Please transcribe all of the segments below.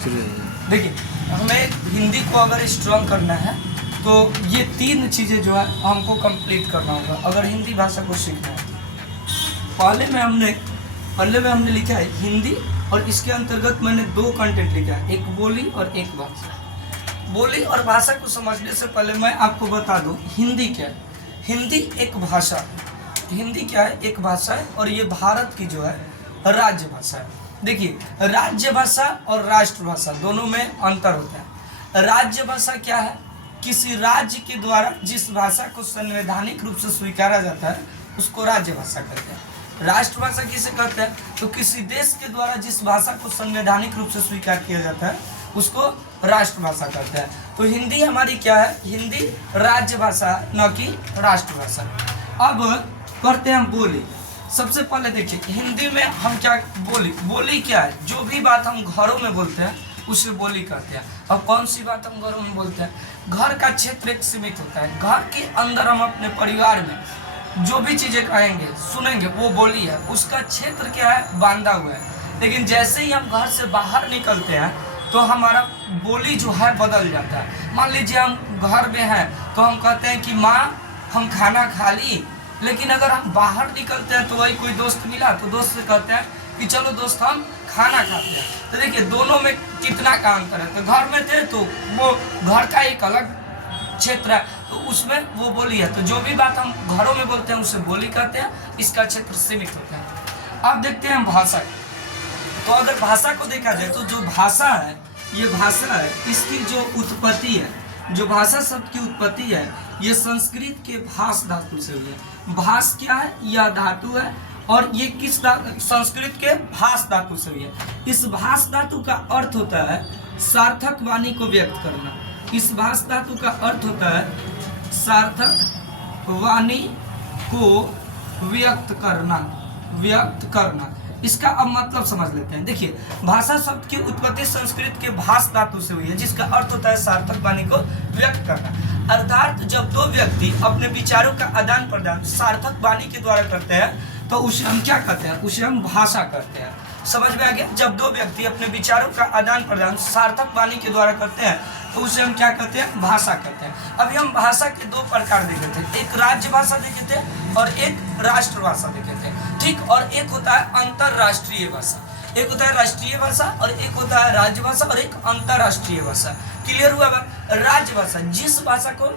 देखिए, हमें हिंदी को अगर स्ट्रॉन्ग करना है तो ये 3 चीज़ें जो है हमको कंप्लीट करना होगा अगर हिंदी भाषा को सीखना है। पहले में हमने लिखा है हिंदी, और इसके अंतर्गत मैंने 2 कंटेंट लिखा है, एक बोली और एक भाषा। बोली और भाषा को समझने से पहले मैं आपको बता दूं हिंदी क्या है। हिंदी एक भाषा है। हिंदी क्या है? एक भाषा है, और ये भारत की जो है राज्य भाषा है। देखिए, राज्य भाषा और राष्ट्रभाषा दोनों में अंतर होता है। राज्य भाषा क्या है? किसी राज्य के द्वारा जिस भाषा को संवैधानिक रूप से स्वीकारा जाता है उसको राज्य भाषा कहते हैं। राष्ट्रभाषा किसे कहते हैं? तो किसी देश के द्वारा जिस भाषा को संवैधानिक रूप से स्वीकार किया जाता है उसको राष्ट्रभाषा कहते हैं। तो हिंदी हमारी क्या है? हिंदी राज्य भाषा है, न कि राष्ट्रभाषा। अब करते हैं हम बोली। सबसे पहले देखिए, हिंदी में हम क्या बोली क्या है? जो भी बात हम घरों में बोलते हैं उसे बोली कहते हैं। अब कौन सी बात हम घरों में बोलते हैं? घर का क्षेत्र एक सीमित होता है। घर के अंदर हम अपने परिवार में जो भी चीज़ें कहेंगे सुनेंगे वो बोली है। उसका क्षेत्र क्या है? बांधा हुआ है। लेकिन जैसे ही हम घर से बाहर निकलते हैं तो हमारा बोली जो है बदल जाता है। मान लीजिए हम घर में हैं तो हम कहते हैं कि माँ हम खाना खा ली, लेकिन अगर हम बाहर निकलते हैं तो वही कोई दोस्त मिला तो दोस्त से कहते हैं कि चलो दोस्त हम खाना खाते हैं। तो देखिए दोनों में कितना का अंतर है। तो घर में थे तो वो घर का एक अलग क्षेत्र है, तो उसमें वो बोली है। तो जो भी बात हम घरों में बोलते हैं उसे बोली कहते हैं। इसका क्षेत्र सीमित होता है। अब देखते हैं भाषा। तो अगर भाषा को देखा जाए तो जो भाषा है, ये भाषा है, इसकी जो उत्पत्ति है, जो भाषा शब्द की उत्पत्ति है, ये संस्कृत के भाष धातु से हुई है। भाष क्या है? यह धातु है, और ये किस संस्कृत के भाष धातु से हुई है। इस भाष धातु का अर्थ होता है सार्थक वाणी को व्यक्त करना। इस भाष धातु का अर्थ होता है सार्थक वाणी को व्यक्त करना। इसका अब मतलब समझ लेते हैं। देखिए, भाषा शब्द की उत्पत्ति संस्कृत के भाष धातु से हुई है, जिसका अर्थ होता है सार्थक वाणी को व्यक्त करना। अर्थात जब 2 व्यक्ति अपने विचारों का आदान प्रदान सार्थक वाणी के द्वारा करते हैं तो उसे हम क्या कहते हैं? उसे हम भाषा कहते हैं। समझ में आ गया? जब 2 व्यक्ति अपने विचारों का आदान प्रदान सार्थक वाणी के द्वारा करते हैं तो उसे हम क्या कहते हैं? भाषा कहते हैं। अभी हम भाषा के 2 प्रकार देखे थे, एक राज्य भाषा देखे थे और एक राष्ट्रभाषा देखे थे, ठीक। और एक होता है अंतरराष्ट्रीय भाषा। एक होता है राष्ट्रीय भाषा और एक होता है राज्य भाषा और एक अंतरराष्ट्रीय भाषा। क्लियर हुआ बात? राज्य भाषा जिस भाषा को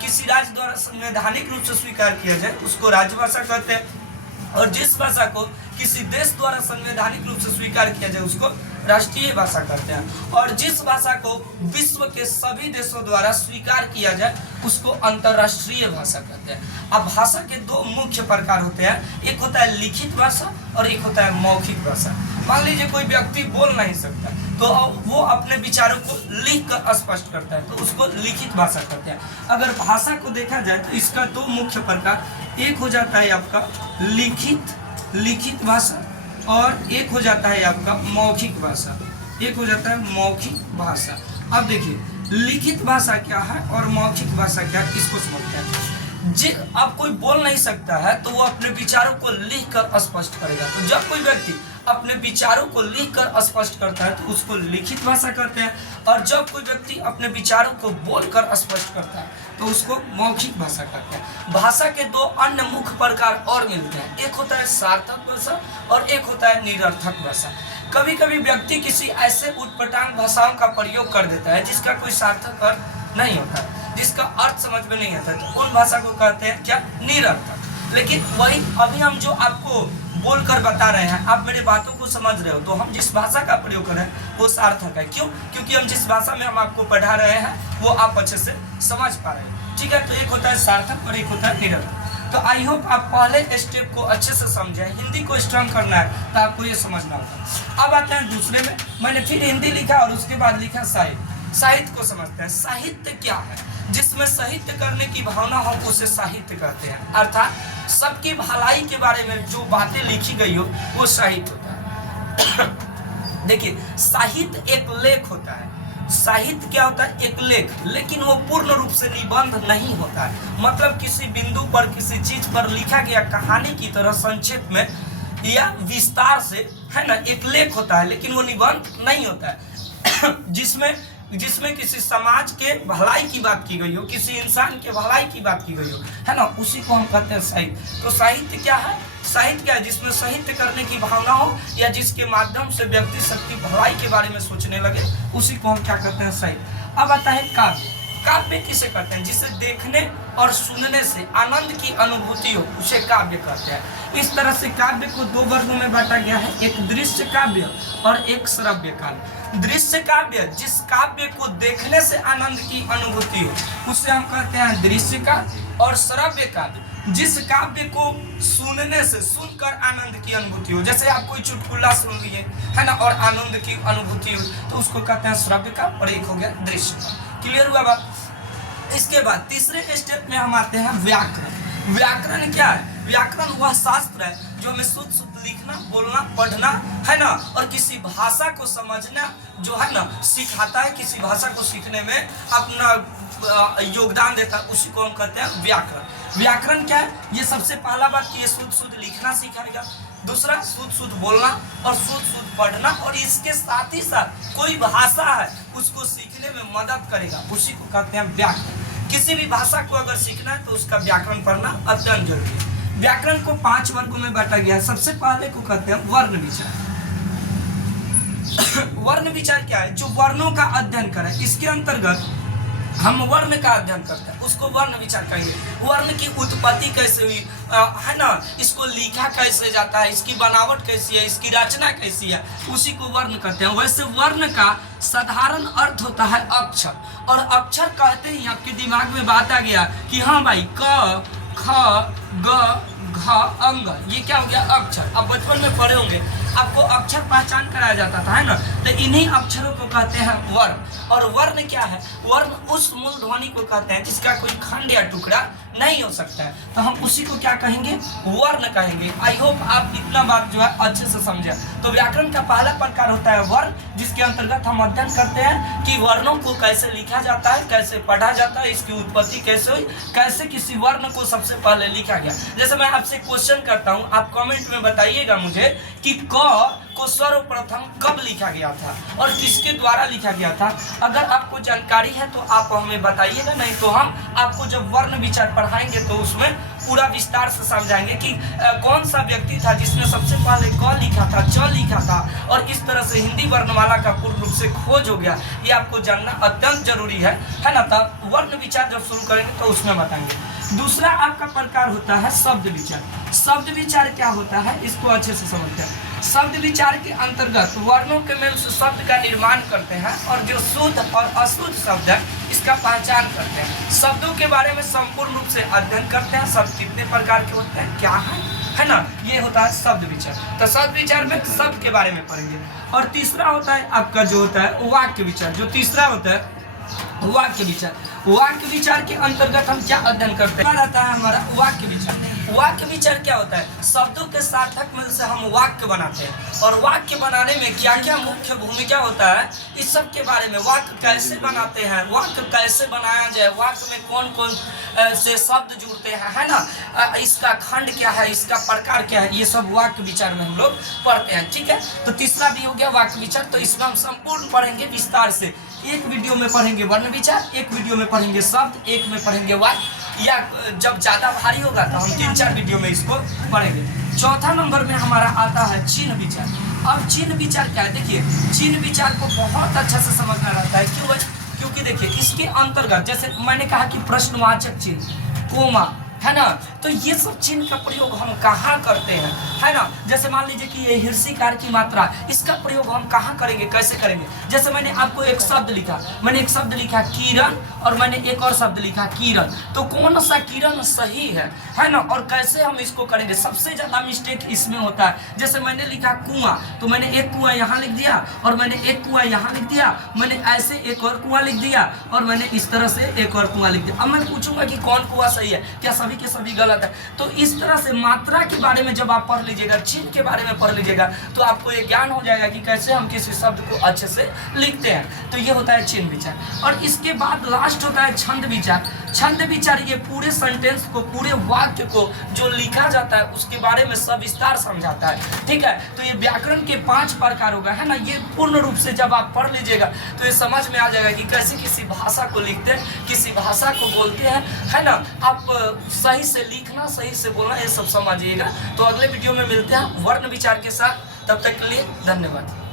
किसी राज्य द्वारा संवैधानिक रूप से स्वीकार किया जाए उसको राज्य भाषा कहते हैं, और जिस भाषा को किसी देश द्वारा संवैधानिक रूप से स्वीकार किया जाए उसको राष्ट्रीय भाषा कहते हैं, और जिस भाषा को विश्व के सभी देशों द्वारा स्वीकार किया जाए उसको अंतरराष्ट्रीय भाषा कहते हैं। अब भाषा के 2 मुख्य प्रकार होते हैं, एक होता है लिखित भाषा और एक होता है मौखिक भाषा। मान लीजिए कोई व्यक्ति बोल नहीं सकता तो वो अपने विचारों को लिख कर स्पष्ट करता है तो उसको लिखित भाषा कहते हैं। अगर भाषा को देखा जाए तो इसका 2 मुख्य प्रकार, एक हो जाता है आपका लिखित भाषा और एक हो जाता है आपका मौखिक भाषा। एक हो जाता है मौखिक भाषा। अब देखिए, लिखित भाषा क्या है और मौखिक भाषा क्या है, इसको समझते हैं। अब कोई बोल नहीं सकता है तो वो अपने विचारों को लिख कर स्पष्ट करेगा। तो जब कोई व्यक्ति अपने विचारों को लिख कर स्पष्ट करता है तो उसको लिखित भाषा कहते हैं, और जब कोई व्यक्ति अपने विचारों को बोलकर स्पष्ट करता है तो उसको मौखिक भाषा कहते हैं। भाषा के 2 अन्य मुख्य प्रकार और मिलते हैं, एक होता है सार्थक भाषा और एक होता है निरर्थक भाषा। कभी कभी व्यक्ति किसी ऐसे उटपटांग भाषाओं का प्रयोग कर देता है जिसका कोई सार्थक अर्थ नहीं होता, जिसका अर्थ समझ में नहीं आता, तो उन भाषा को कहते हैं क्या? निरर्थक। लेकिन वही अभी हम जो आपको बोलकर बता रहे हैं, आप मेरी बातों को समझ रहे हो, तो हम जिस भाषा का प्रयोग कर रहे हैं वो सार्थक है। क्यों? क्योंकि हम जिस भाषा में हम आपको पढ़ा रहे हैं वो आप अच्छे से समझ पा रहे हैं, ठीक है। तो एक होता है सार्थक और एक होता है निरर्थक। तो आई होप आप पहले स्टेप को अच्छे से समझें। हिंदी को स्ट्रॉन्ग करना है तो आपको ये समझना होगा। अब आते हैं दूसरे में। मैंने फिर हिंदी लिखा और उसके बाद लिखा साहित्य। साहित्य को समझते हैं। साहित्य क्या है? जिसमें साहित्य करने की भावना हो उसे साहित्य कहते हैं। अर्थात सबकी भलाई के बारे में जो बातें लिखी गई हो वो साहित्य होता है। देखिए, साहित्य एक लेख होता है। साहित्य क्या होता है? एक लेख, लेकिन वो पूर्ण रूप से निबंध नहीं होता है। मतलब किसी बिंदु पर किसी चीज पर लिखा गया कहानी की तरह संक्षेप में या विस्तार से, है ना, एक लेख होता है, लेकिन वो निबंध नहीं होता है। जिसमें जिसमें किसी समाज के भलाई की बात की गई हो, किसी इंसान के भलाई की बात की गई हो, है ना, उसी को हम कहते हैं साहित्य। तो साहित्य क्या है? साहित्य क्या है? जिसमें साहित्य करने की भावना हो या जिसके माध्यम से व्यक्ति सबकी भलाई के बारे में सोचने लगे, उसी को हम क्या कहते हैं? साहित्य। अब आता है काव्य। काव्य किसे कहते हैं? जिसे देखने और सुनने से आनंद की अनुभूति हो, उसे काव्य कहते हैं। इस तरह से काव्य को दो वर्गों में बांटा गया है, एक दृश्य काव्य और एक श्रव्य काव्य। दृश्य काव्य, जिस काव्य को देखने से आनंद की अनुभूति हो, उसे हम कहते हैं दृश्य काव्य। और श्रव्य काव्य, जिस काव्य को सुनने से, सुनकर आनंद की अनुभूति हो, जैसे आप कोई चुटकुला सुन लिए, है ना, और आनंद की अनुभूति हो, तो उसको कहते हैं श्रव्य काव्य। और एक हो गया दृश्य काव्य। क्लियर हुआ बात? इसके बाद तीसरे स्टेप में हम आते हैं व्याकरण। व्याकरण क्या है? व्याकरण वह शास्त्र है जो हमें शुद्ध शुद्ध लिखना, बोलना, पढ़ना, है ना, और किसी भाषा को समझना जो है ना सिखाता है, किसी भाषा को सीखने में अपना योगदान देता है, उसी को हम कहते हैं व्याकरण। व्याकरण क्या है? ये सबसे पहला बात कि ये शुद्ध शुद्ध लिखना सिखाएगा, दूसरा शुद्ध शुद्ध बोलना और शुद्ध शुद्ध पढ़ना, और इसके साथ ही साथ कोई भाषा है उसको सीखने में मदद करेगा, उसी को कहते हैं व्याकरण। किसी भी भाषा को अगर सीखना है तो उसका व्याकरण पढ़ना अत्यंत जरूरी है। व्याकरण को 5 वर्गों में बांटा गया है। सबसे पहले को कहते हैं वर्ण विचार। वर्ण विचार क्या है? जो वर्णों का अध्ययन करे, इसके अंतर्गत हम वर्ण का अध्ययन करते हैं, उसको वर्ण विचार कहेंगे। वर्ण की उत्पत्ति कैसे हुई, है ना, इसको लिखा कैसे जाता है, इसकी बनावट कैसी है, इसकी रचना कैसी है, उसी को वर्ण कहते हैं। वैसे वर्ण का साधारण अर्थ होता है अक्षर, और अक्षर कहते ही आपके दिमाग में बात आ गया कि हाँ भाई, क, ख, ग, घ, अंग, ये क्या हो गया? अक्षर। अब बचपन में पढ़े होंगे, आपको अक्षर पहचान कराया जाता था, है ना, तो इन्हीं अक्षरों को कहते हैं वर्ण। और वर्ण क्या है? वर्ण उस मूल ध्वनि को कहते हैं जिसका कोई खंड या टुकड़ा नहीं हो सकता है, तो हम उसी को क्या कहेंगे? वर्ण कहेंगे। आई होप आप इतना बात जो है अच्छे से समझे। तो व्याकरण का पहला प्रकार होता है वर्ण, जिसके अंतर्गत हम अध्ययन करते हैं कि वर्णों को कैसे लिखा जाता है, कैसे पढ़ा जाता है, इसकी उत्पत्ति कैसे हुई, कैसे किसी वर्ण को सबसे पहले लिखा गया। जैसे मैं आपसे क्वेश्चन करता हूँ, आप कमेंट में बताइएगा मुझे कि क को सर्वप्रथम कब लिखा गया था और किसके द्वारा लिखा गया था। अगर आपको जानकारी है तो आप हमें बताइएगा, नहीं तो हम आपको जब वर्ण विचार पढ़ाएंगे तो उसमें पूरा विस्तार से समझाएंगे कि कौन सा व्यक्ति था जिसने सबसे पहले क लिखा था, च लिखा था, और किस तरह से हिंदी वर्णमाला का पूर्ण रूप से खोज हो गया। ये आपको जानना अत्यंत जरूरी है ना। तो वर्ण विचार जब शुरू करेंगे तो उसमें बताएंगे। दूसरा आपका प्रकार होता है शब्द विचार। शब्द विचार क्या होता है, इसको अच्छे से समझते हैं। शब्द विचार के अंतर्गत वर्णों के मेल से शब्द का निर्माण करते हैं, और जो शुद्ध और अशुद्ध शब्द है इसका पहचान करते हैं। शब्दों के बारे में संपूर्ण रूप से अध्ययन करते हैं, शब्द कितने प्रकार के होते हैं, क्या है ना, ये होता है शब्द विचार। तो शब्द विचार में शब्द के बारे में पढ़ेंगे। और तीसरा होता है आपका जो होता है वाक्य विचार। जो तीसरा होता है वाक्य विचार। वाक्य विचार के अंतर्गत हम क्या अध्ययन करते हैं? रहता है हमारा वाक्य विचार। वाक्य विचार क्या होता है? शब्दों के सार्थक मेल से हम वाक्य बनाते हैं, और वाक्य बनाने में क्या क्या मुख्य भूमिका होता है, इस सब के बारे में। वाक्य कैसे बनाते हैं, वाक्य कैसे बनाया जाए, वाक्य में कौन कौन से शब्द जुड़ते हैं, है ना, इसका खंड क्या है, इसका प्रकार क्या है, ये सब वाक्य विचार में हम लोग पढ़ते हैं। ठीक है, तो तीसरा भी हो गया वाक्य विचार। तो इसमें हम संपूर्ण पढ़ेंगे विस्तार से। एक वीडियो में पढ़ेंगे वर्ण विचार, एक वीडियो में पढ़ेंगे शब्द, एक में पढ़ेंगे वाक्य, या जब ज़्यादा भारी होगा तो हम 3-4 वीडियो में इसको पढ़ेंगे। चौथा नंबर में हमारा आता है चिन्ह विचार। अब चिन्ह विचार क्या है? देखिए, चिन्ह विचार को बहुत अच्छा से समझना रहता है। क्यों? क्योंकि देखिए, इसके अंतर्गत जैसे मैंने कहा कि प्रश्नवाचक चिन्ह, कोमा, है ना, तो ये सब चिन्ह का प्रयोग हम कहाँ करते हैं, है ना। जैसे मान लीजिए कि ये हिर्षिकार की मात्रा, इसका प्रयोग हम कहाँ करेंगे, कैसे करेंगे। जैसे मैंने आपको एक शब्द लिखा, मैंने एक शब्द लिखा किरण, और मैंने एक और शब्द लिखा किरण, तो कौन सा किरण सही है ना, और कैसे हम इसको करेंगे। सबसे ज़्यादा मिस्टेक इसमें होता है। जैसे मैंने लिखा कुआं, तो मैंने एक कुआं यहाँ लिख दिया, और मैंने एक कुआं यहाँ लिख दिया, मैंने ऐसे एक और कुआं लिख दिया, और मैंने इस तरह से एक और कुआं लिख दिया। अब मैं पूछूंगा कि कौन कुआं सही है, क्या सभी के सभी गलत है। तो इस तरह से मात्रा के बारे में जब आप पढ़ लीजिएगा, चिन्ह के बारे में पढ़ लीजिएगा, तो आपको ये ज्ञान हो जाएगा कि कैसे हम किसी शब्द को अच्छे से लिखते हैं। तो ये होता है चिन्ह विचार। और इसके बाद लास्ट होता है छंद विचार। छंद विचार ये पूरे सेंटेंस को, पूरे वाक्य को जो लिखा जाता है उसके बारे में सविस्तार समझाता है। ठीक है, तो ये व्याकरण के 5 प्रकार होगा, है ना। ये पूर्ण रूप से जब आप पढ़ लीजिएगा तो ये समझ में आ जाएगा कि कैसे किसी भाषा को लिखते हैं, किसी भाषा को बोलते हैं, है ना। आप सही से लिखना, सही से बोलना, ये सब समझिएगा। तो अगले वीडियो में मिलते हैं वर्ण विचार के साथ। तब तक के लिए धन्यवाद।